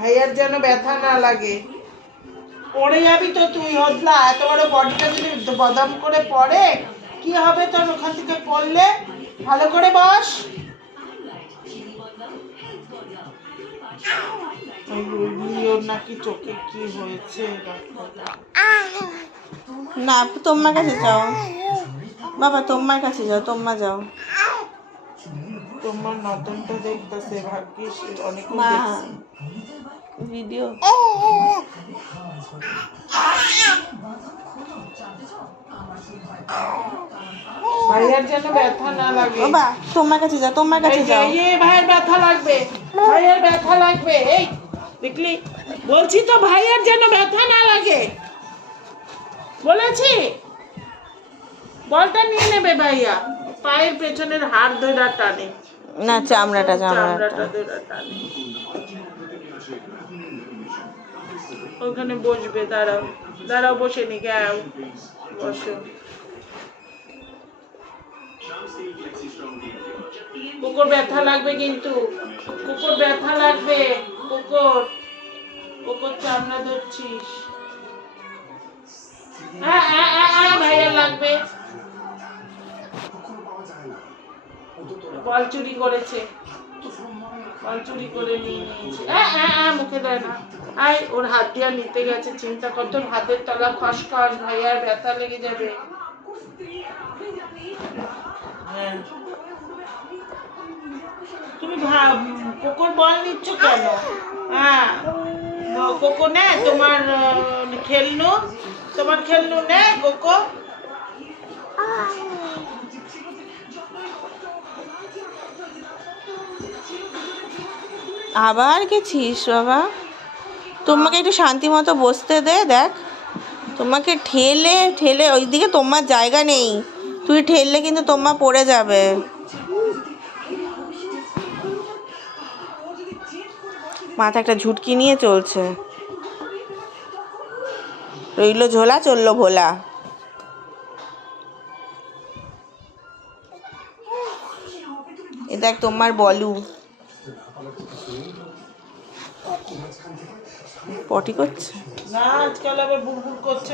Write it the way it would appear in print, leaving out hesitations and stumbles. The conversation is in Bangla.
ভাইয়ার যেন ব্যথা না লাগে। পড়ে যাবি তো তুই, হতলা এত বড় বডিটা যদি বদাম করে পড়ে কি হবে তোর ওখান থেকে পড়লে? ভালো করে বস। ওর নাকি চোখে কি হয়েছে? না, তোমার কাছে যাও বাবা, তোমার কাছে যাও, তোমা যাও। তোমার নতুনটা দেখতেছে, ভাগ্যিস অনেক মা ভিডিও। ভাইয়ার যেন ব্যথা না লাগে। বাবা তোমার কাছে যাও, তোমার কাছে যাও। এই ভাইয়ের ব্যথা লাগবে, ভাইয়ের ব্যথা লাগবে। এই দেখলি, বলছি তো ভাইয়ের যেন ব্যথা না লাগে, বলেছি। বলটা নিয়ে নেবে ভাইয়া, পায়ের পেছনের হাড় ধরে টানে না, চামড়াটা চামড়াটা ধরে টানে। ওখানে বসবে, দাঁড়াও দাঁড়াও, বসে নি গাও, বসো। কুকুর ব্যথা লাগবে কিন্তু, কুকুর ব্যথা লাগবে, কুকুর কুকুর চামড়া ধরছিস। ভাইয়া লাগবে। বল চুরি করেছে, বল চুরি করে নিয়ে নিয়েছে। মুখে দেয় না। আয়, ওর হাত দিয়া নিতে গেছে, চিন্তা কর, তোর হাতের তলা খসখস, ভাইয়ার ব্যথা লেগে যাবে। হ্যাঁ, তুমি কোকোর বল নিচ্ছ কেন? হ্যাঁ, কোকো নে তোমার খেলনু, তোমার খেলনু নে কোকো। আবার গেছিস বাবা? তোমাকে একটু শান্তি মতো বসতে দে। দেখ, তোমাকে ঠেলে ঠেলে ওইদিকে তোমার জায়গা নেই, তুই ঠেললে কিন্তু তোমার পড়ে যাবে। মাথা একটা ঝুটকি নিয়ে চলছে, রইল ঝোলা চললো ভোলা। এ দেখ তোমার বলু পটি করছে। না, আজকাল আবার বুড়বুড় করছে।